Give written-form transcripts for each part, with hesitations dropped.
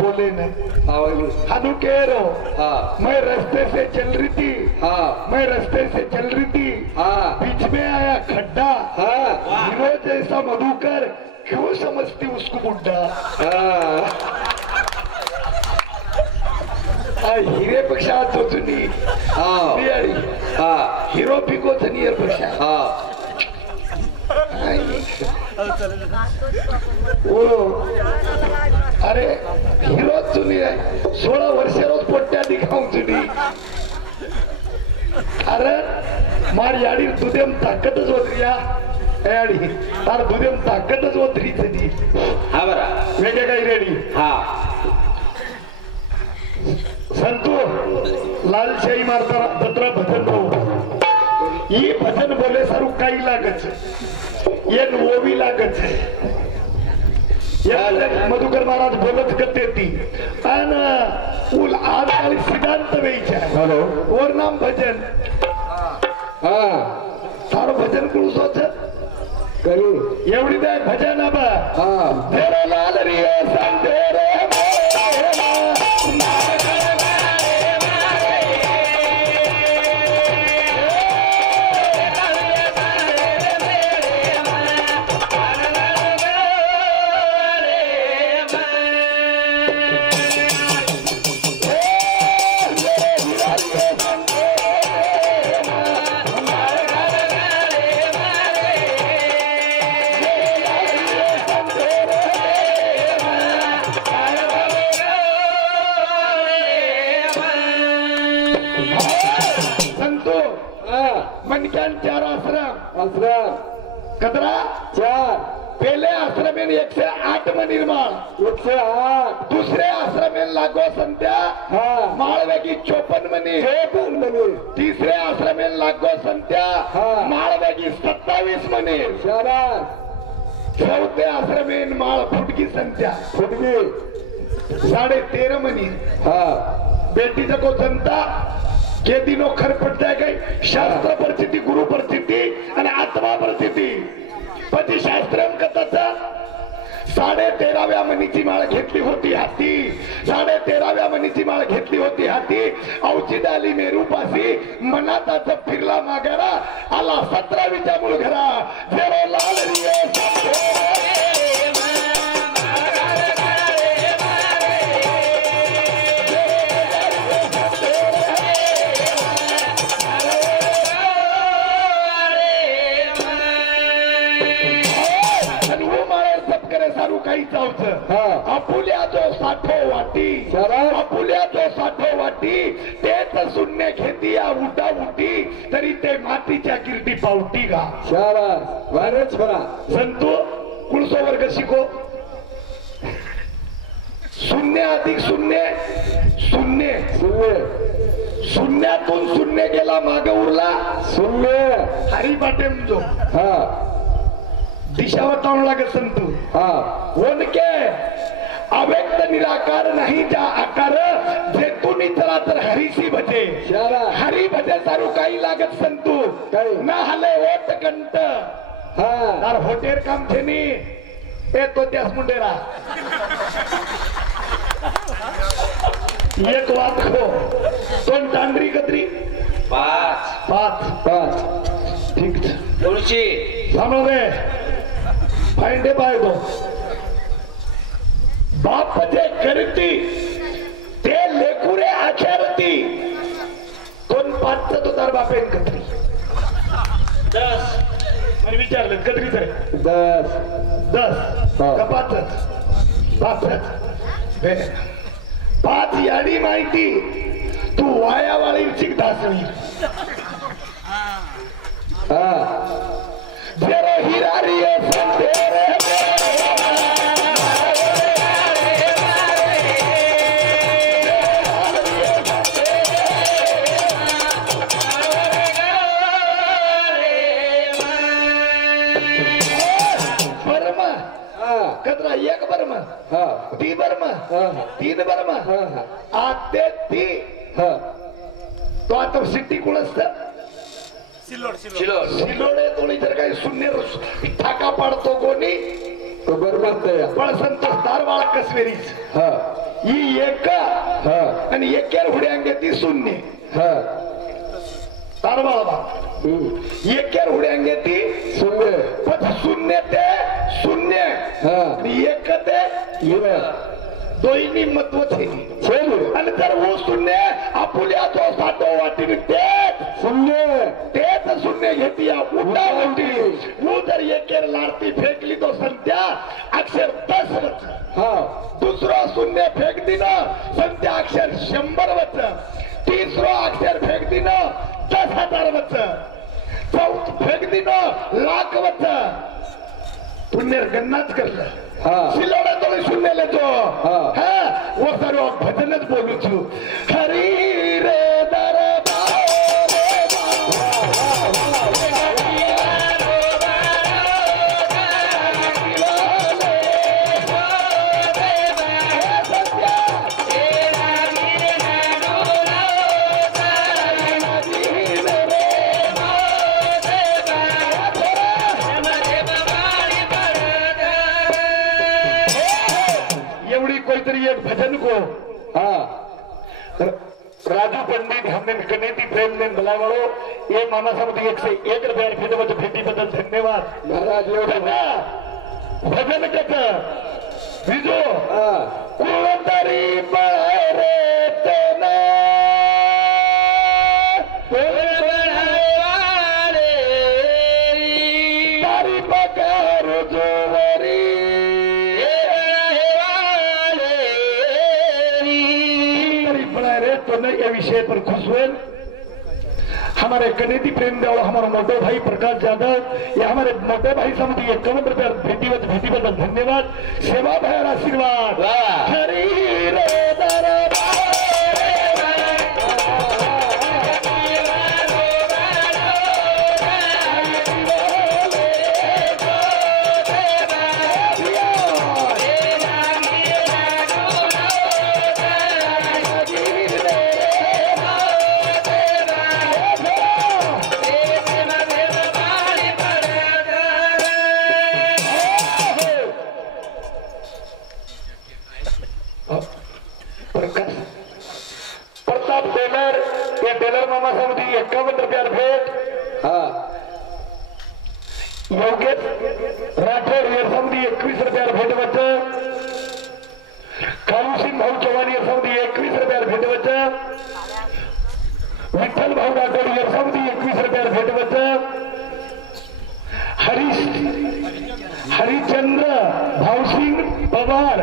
बोले न हनु कह रो मैं रास्ते से चल रही थी मैं रास्ते से चल रही थी बीच में आया खड्डा हीरो जैसा मधुकर क्यों समझती उसको बुड्ढा हिरे पेक्षा चोचुनी हिरो पिको थनियर पेक्षा अरे हिरो चुनी आहे 16 वर्षे रोज पोट्या दिखाऊन चुनी अरे मार याडी तुदेम ताकदच होत्रिया याडी तार तुदेम ताकदच होत्री चनी हा बरा वेगे काही रेडी हा संतू लालशाही मारता जत्रा भजन भाऊ ये भजन बोले सारू काही लागच ये ओवी लागच मधुकर महाराज बोलत करते ती आणि उल आधार सिद्धांत वेईचा हॅलो वर नाम भजन हा सारो भजन कुळसोच करू एवढी काय भजन आबा हा तेरे लाल रिया सांगते रे कदरा 4 पहले आश्रम में 108 में निर्माण 108 दूसरे आश्रम में लागो संध्या माळवे की 54 मनी तीसरे आश्रम में लागो संध्या माळवे की 27 मनी चौथे आश्रम में माळ फुट की संध्या फुटगी 13.5 मनी बेटी को जनता के दिनों खर पड़ जाएगा शास्त्र परिस्थिती गुरु परिस्थिती आणि आत्मा परिस्थिती पती शास्त्र कथाचा 13.5व्या मनीची माळ घेतली होती हाती 13.5व्या मनीची माळ घेतली होती हाती औचित आली मेरूपासी मनात फिरला मागारा आला 17वीच्या मुलघरा जेरो लाल काही चावच आपुल्या जो साठो वाटी तेच शून्य घेती उठा उठी तरी ते मातीच्या किरटी पावटी गा संतो कुळसो वर्ग शिको शून्य अधिक शून्य शून्य शून्यातून शून्य गेला माग उरला शून्य हरिपाटेम जो दिशा बताने लगे संतू उनके अव्यक्त निराकार नहीं जा आकार जेतूनी चला तर हरीसी बजे हरी बजे सारू काही लागत संतू ना हले ओट कंट तार होटेर काम थेनी ए तो त्यास मुंडेरा एक बात खो दोन टांडरी कतरी 5 ठीक तुळशी सामने रे फाइंडे पाय दो बाप जे करती ते लेकुरे आचरती दोन 5 तो तार बापेन कतरी 10 મને વિચારलं કતરી થાય 10 કપાતच 5 याडी माहिती तू वायावाळी चिकदासणी जरा हिरारी संतेरे कतरा एक बर्मा ती बर्मा 3 बर्मा आते ती तो आता सिटी कोण असतं सिलोडे तोडी जर काही शून्य ठाका पाडतो कोणी तो बर्मा पण संतोष दारवाळा कसवेरीच ही एक आणि एकेर हुड्यांगे ती शून्य तार बाबा एकेर हुड्यांगे ती शून्य पण शून्य ते शून्य आणि एक ते दोन्ही महत्वाचे आणि जर वो शून्य आपुल्या तो सातो वाटी तेच शून्य घेती उठा वाटी वो जर एकेर लाडती फेकली तो संख्या अक्षर 10 वच दुसरा शून्य फेक दिन संख्या अक्षर 100 वच तीसरा अक्षर फेक दिन 10,000 वच चौथ फेक दिन लाख वच पुण्य गन्नाच करलं सिलोड़ा तो शून्य ले तो वो सारो भजनच बोलू छु हरी रे भजन को राजू पंडित हमने कनेती प्रेम ने बुलावाड़ो ये मामा साहब 101 रुपया भेटी बदल धन्यवाद महाराज भजन कथ बीजो कुलतरी बळे तेना तारी पगार जोवरी के विषय पर खुश हुए हमारे कनेती प्रेम देवड़ा हमारा मोटे भाई प्रकाश यादव ये हमारे मोटे भाई समिति 51 रुपया भेटी बदल धन्यवाद सेवा भाई आशीर्वाद हरी रे राठौर समधी 21 रुपया भेट वच कालूसिंग भाऊ चव्हाण समधी 21 रुपया भेट वच विठ्ठल भाऊ राठौर समधी 21 रुपया भेट वच हरिचंद्र भाऊसिंग पवार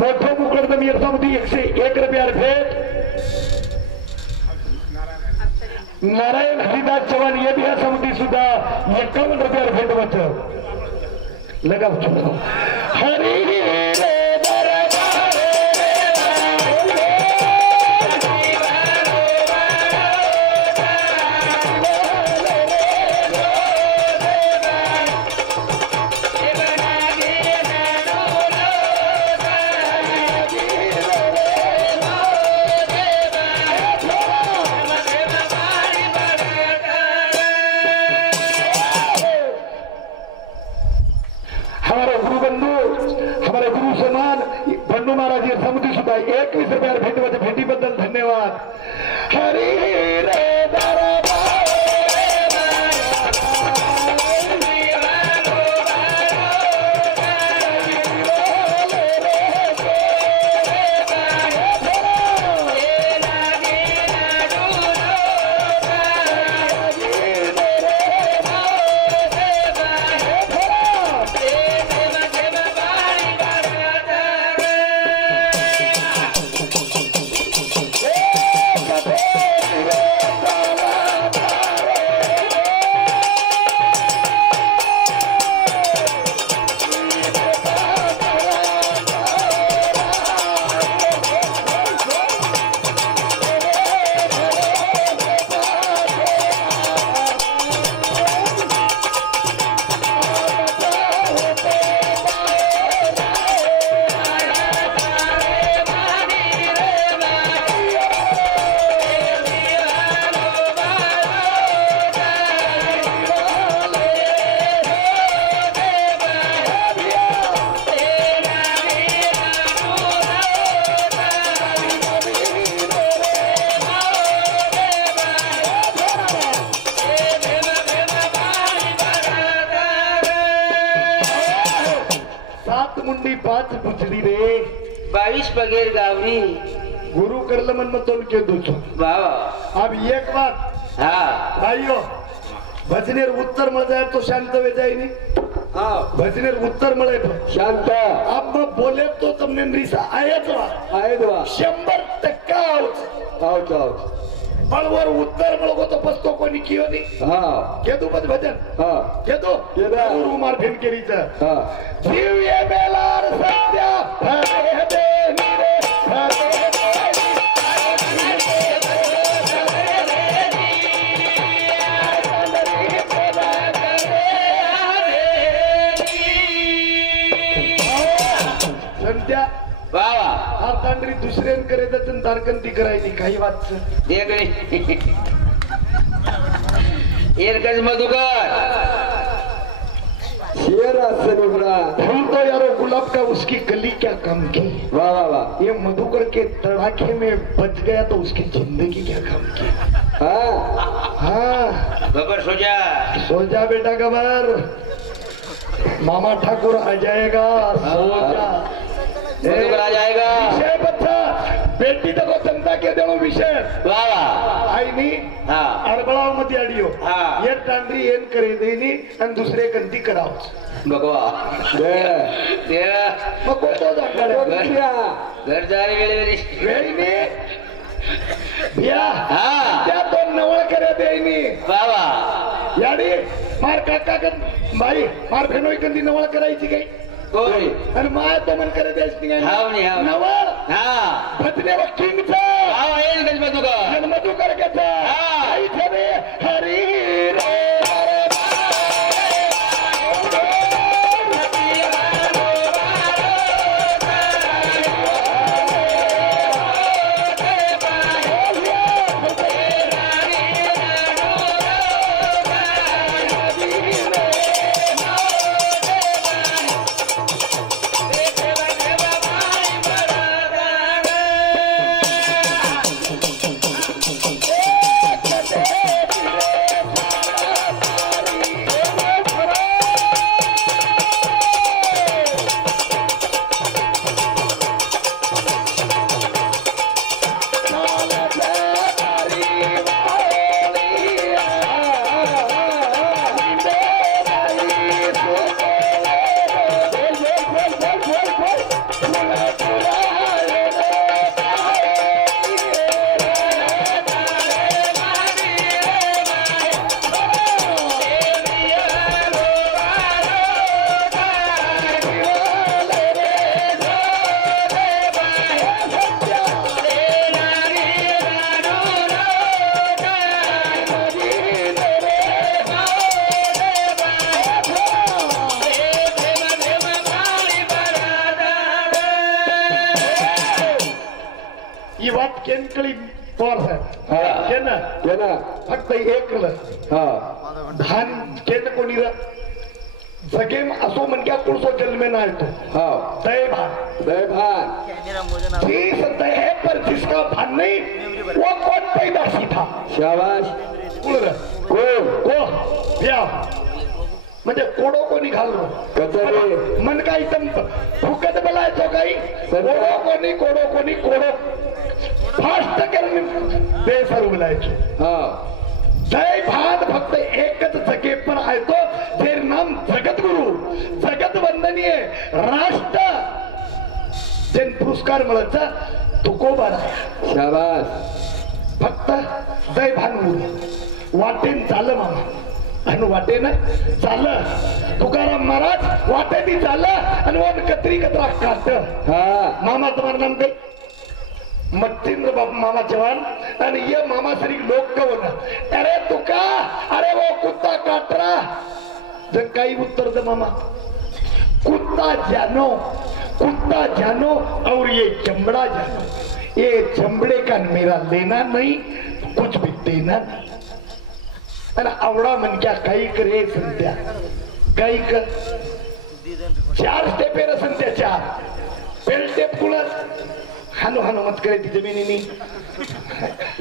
मोठो मुकदम समधी 101 रुपया भेट नारायण हरिदास चव्हाण ये भी समिति सुधा 51 रुपया भेट वच लगा हरी महाराज समिति सुधा 21 रुपया भेटी बदल धन्यवाद हरी रे वाच पुचडी रे 22 पगेर गावरी गुरु करलं मन मग तोंड के दूचो बाबा अब एक बात हाँ भाइयों भजनेर उत्तर मिल जाए तो शांत हो जाए नहीं हाँ भजनेर उत्तर मिले तो शांत अब मैं बोले तो तुमने रिसा आया 100% आओ पण वर उत्तर मिळगो तो बसतो कोणी कियो नाही हा केदू बस भजन हा केदू गुरु मार फेन केरीच हा दिव्य बेलार सत्या हरे दे निरे हरे संध्या बाबा तांडरी दुसऱ्यान करायचं तारकंती करायची काही वाच एकच मधुकर शेरा सनुरा हम तो यारो गुलाब का उसकी कली क्या काम की वाह वाह वाह ये मधुकर के तड़ाके में बच गया तो उसकी जिंदगी क्या काम की हाँ गबर सो जा बेटा गबर मामा ठाकुर आ जाएगा सो जा मधुकर आ जाएगा विषय बच्चा बेटी तक जनता के देणो विषय बाबा आई नी अडबळाव मध्ये आडियो एक तांडरी येन करे देनी आणि दुसरे कंती कराव भगवा मग कोणतो घर जाणे वेळीने या त्या दोन नवळ करे देनी बाबा याडी मार काका बाई मार फेनोई कंदी नवळ करायची काही आणि माय तो मन करे देश नवळ भजने व किंगचा मधुकर हरी फक्त एक धान केन कोणी जगेम असो म्हणक्या कुळसो जन्मे ना येतो दय भान दय पर जिसका भान नहीं वो कौन पैदाशी था शाबाश को म्हणजे कोडो कोणी घाललो मन काही फुकत बोलायचो काही कोडो कोणी कोडो फास्ट करणे बेसर बोलायचो जय भान फक्त एकच जगे पण आहे तो जे नाम जगद्गुरु जगत वंदनीय राष्ट्र जन पुरस्कार मिळत तुकोबा शाबास फक्त जय भान वाटेन चाललं मामा आणि वाटेन चाललं तुकाराम महाराज वाटेनी चाललं आणि वन कत्री कतरा काट मामा तुम्हाला नाम काही मच्छिंद्र बाबा मामा जवान आणि ये मामा श्री लोक कवन अरे तुका अरे वो कुत्ता काटरा जन काही उत्तर दे मामा कुत्ता जानो और ये चमड़ा जानो ये चमड़े का मेरा लेना नहीं कुछ भी देना नहीं आणि आवडा मन क्या काही करे संत्या काही कर 4 स्टेपेर संत्या 4 पेल स्टेप कुळत हानो हानो मत करायची जमिनीनी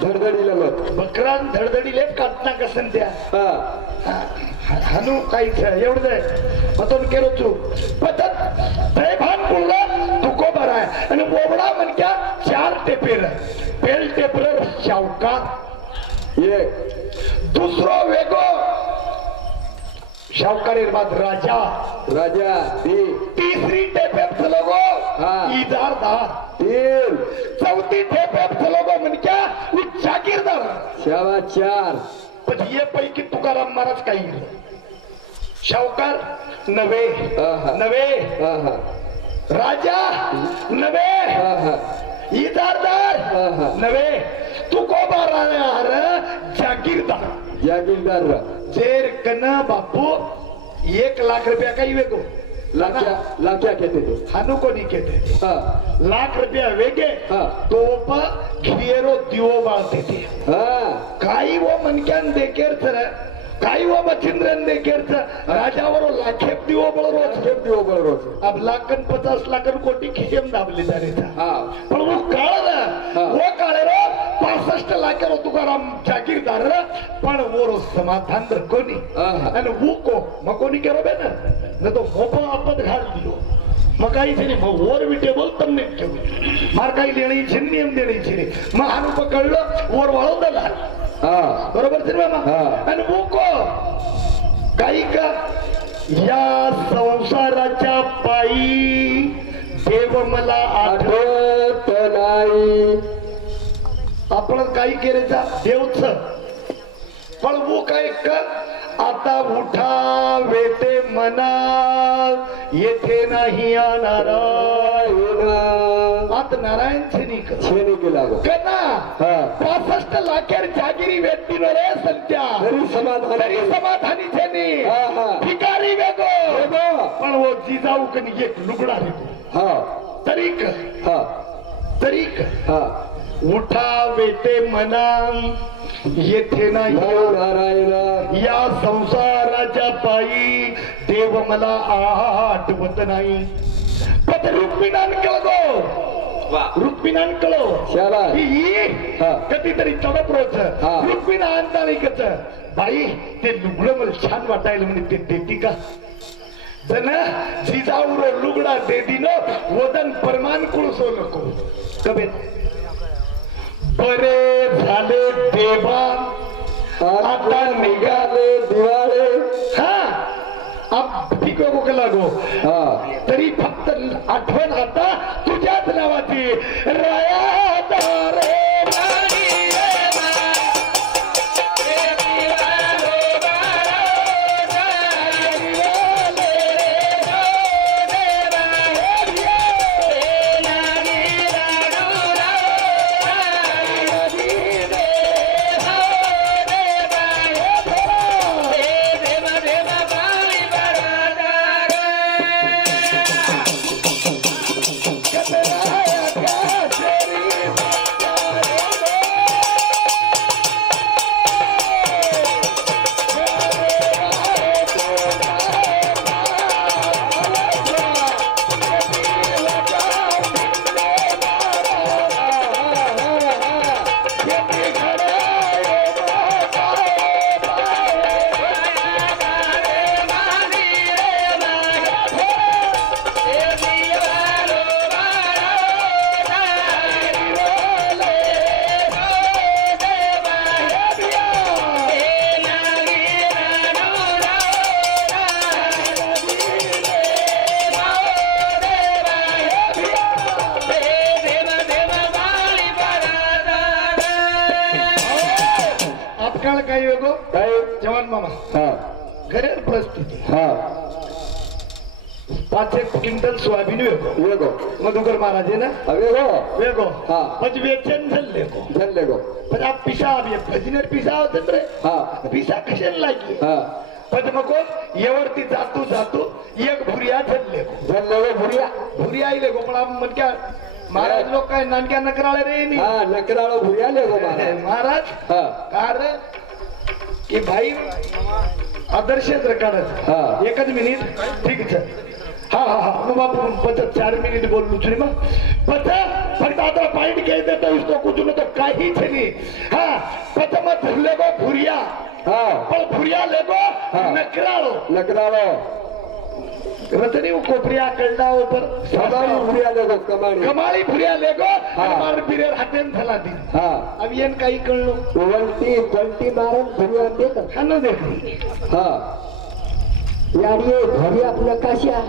धडधडीला मत बकरान धडधडीले काटना कसं त्या हानू काहीच एवढं मतोन केलो तू पतत दय भान पुढलं तुको बरा आहे आणि बोबडा म्हणक्या 4 टेपेर पेल टेपर शावकार एक दुसरो वेगो शावकारी बाद राजा राजा तीसरी टेपेप लोगो इजारदार तीन चौथी टेपेप लोगो म्हणक्या जागीरदार शाबा 4 पण ये पैकी तुकाराम महाराज काही शावकार नवे नवे राजा नवे इजारदार नवे तुकोबा राहणार जागीरदार जागीरदार जेर कन बापू 1 लाख रुपया काही वेगो लाख्या घेते तो हानु कोणी घेते लाख रुपया वेगे हा. तोप घेरो दिवो बाळते ते काही वो मनक्यान देकेर सर काही वो मच्छिंद्रन देकेर राजावर लाखेप दिवो बळ रोज अब लाखन 50 लाखन कोटी खिजेम दाबले जारे पण वो काळ रो 65 लाख रो तुकाराम जागीरदार पण वो समाधान र कोणी आणि वो को मकोनी केरो बे न तो मोपा आपत घाल दियो मकाई छे मग ओर विटेबल तमने केવું मार काही लेणी છે નિયમ દેણી છે માં આનું પકડલો ઓર વાળો દલાલ बरोबर છે મામા અને મૂકો काही का या संसाराच्या पायी देव मला आठवत नाही आपण काही केलेचा देवच पण वो काय का आता उठा वेते मना येथे नाही नारायण आत नारायण छेनी केला कना 65 लाखेर जागिरी व्यक्ती रे सत्या तरी समाधानी छेनी भिकारी वेगो पण वो जिजाऊ कनी एक लुगडा रे तरीक उठा वेते मना येथे नाही नारायण या संसाराच्या पायी देव मला आठवत नाही पण रुक्मिणान कळगो रुक्मिणान कळो कधीतरी तडप्रोच रुक्मिणा आणताना कच बाई ते लुगडं मला छान वाटायला म्हणे ते देती का जन जिजाऊर लुगडा देती न वदन परमान कुळसो नको कबे बरे झाले देवा आता निघाले दिवाळे अब ठीक आहे लागो तरी फक्त आठवण आता तुझ्याच नावाची राया रे जवान मामा घरे परिस्थिती 5 क्विंटल सोयाबीन वेगो मधुकर महाराज ना वेगो પછી વેચન જલ્લેગો પછી આ પીસા આવી ભજીને પીસા આવત રે પીસા કશન લાગી પછી મકો એવરતી જાતું એક ભુરિયા જલ્લેગો ભુરિયા આઈ લેગો પણ આમ મન क्या महाराज लोग काय नानक्या नकराळे रे नी नकराळो भुरिया लेगो महाराज कार की भाई आदर्श काढत एकच मिनिट ठीक आहे हा बापू 4 मिनिट बोललो छे मग फक्त आता पॉइंट घ्यायचं तर इसको कुछ न तो काही छे नहीं प्रथम लेगो भुरिया पण भुरिया लेगो नकराळो रतनी कोपरिया कलडा ऊपर कमाणी भुरिया लेगो कमाणी कमाली भुरिया लेगो हमार बिरेर हातेन थला दी हाँ अब येन काही कळलो वल्टी पलटी मारन भुरिया देख खाना देख हाँ यार ये भुरिया नकाशा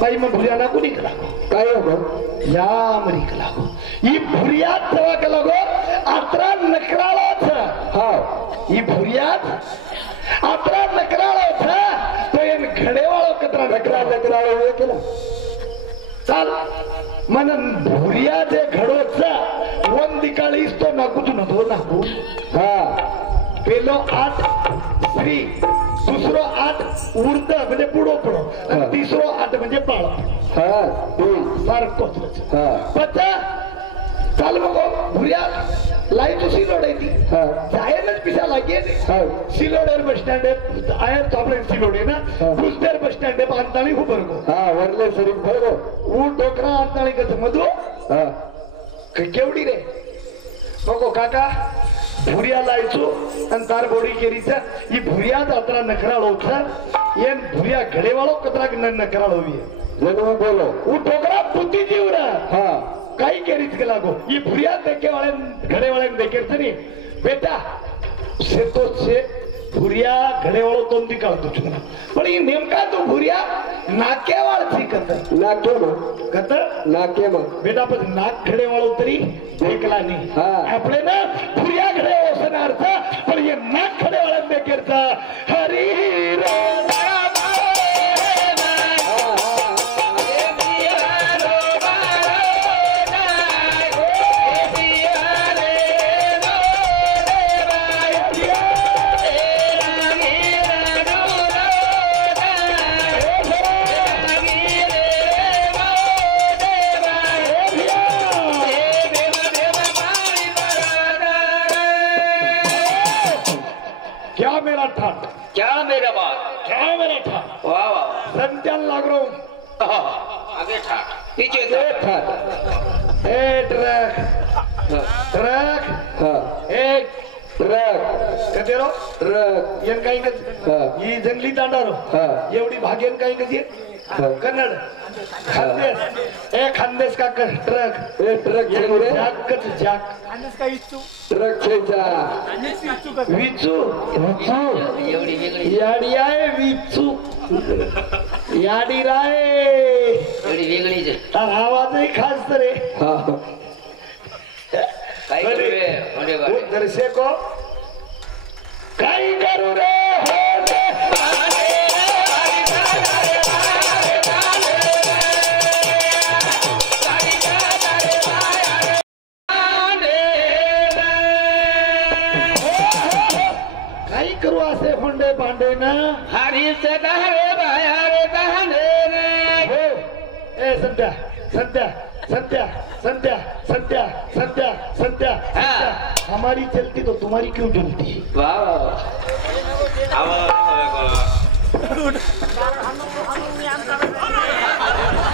बाई मग भुरिया ना कोणी कला काय हो या मरी कला ही भुरिया तेव्हा केला गो आत्रा नकराळाच हाँ ही भुरियात आत्रा नकराळाच तो येन घडेवाळो कतरा नकरा नकरा हे केला चाल मन भुरिया जे घडोचा वन दिकाळीस तो नाकूच नव्हतो नाकू हाँ पेलो आठ स्त्री दुसरो आठ उर्द म्हणजे पुढो पुढो आणि तिसरो आठ म्हणजे पाळ हाँ सारखोच हाँ पचा चाल मग भुरिया लाई तो सिलोड ती हाँ जायनच पिसा लागे हाँ सिलोडेर बस स्टँड आयर चापले सिलोडे ना कुस्तेर बस स्टँड अंताळी हुबरगो हाँ वरले शरीफ भरगो ऊ डोकरा अंताळी कस मधु हाँ केवडी रे नको काका भुरिया लायचो आणि तार बोडी केरीचा ही भुरिया जात्रा नकराळोचा येन भुरिया घडेवाळो कतरा नकराळोवी जन्म बोलो ऊ डोकरा बुद्धी जीवरा हाँ काही केरीच के लागो ही भुरिया देखे वाले घडे वाले देखे नहीं बेटा से तो से भुरिया घडे वालों तो निकाल दो चुना पण ही नेमका तो भुरिया नाके वाळची कत नाके मग कत नाके मग बेटा पण नाक घडे वालो तरी देखला नहीं हाँ आपले ना भुरिया घडे ओसनार्थ पण ये नाक घडे वाले देखेरचा हरी राम क्या मेरा बात क्या मेरा ठाट वाह वाह संत्यान लाग रहा हूं आगे ठाक पीछे ए ट्रक ट्रक हाँ एक ट्रक कतेरो ट्रक येन काही हा. ही जंगली दांडारो हा. एवढी भागेन काही कशी हा. कन्नड खानदेश ए खानदेश का ट्रक ए ट्रक चेंज रे जाकच जाक ट्रक चेंजा विचू एवढी वेगळी याडी आहे विचू याडी राय एवढी वेगळीच आहे. तार आवाजही खास रे हाँ काय करू रे म्हणजे काय? दर्शे को काही करू रे हो रे. काही करू असे होंडे भांडे ना हरी सदारे बाहेर बहाणे हो ए संत्या संत्या संत्या संत्या संत्या संत्या संत्या हाँ. हमारी चलती तो तुम्हारी क्यों जलती वाह वाह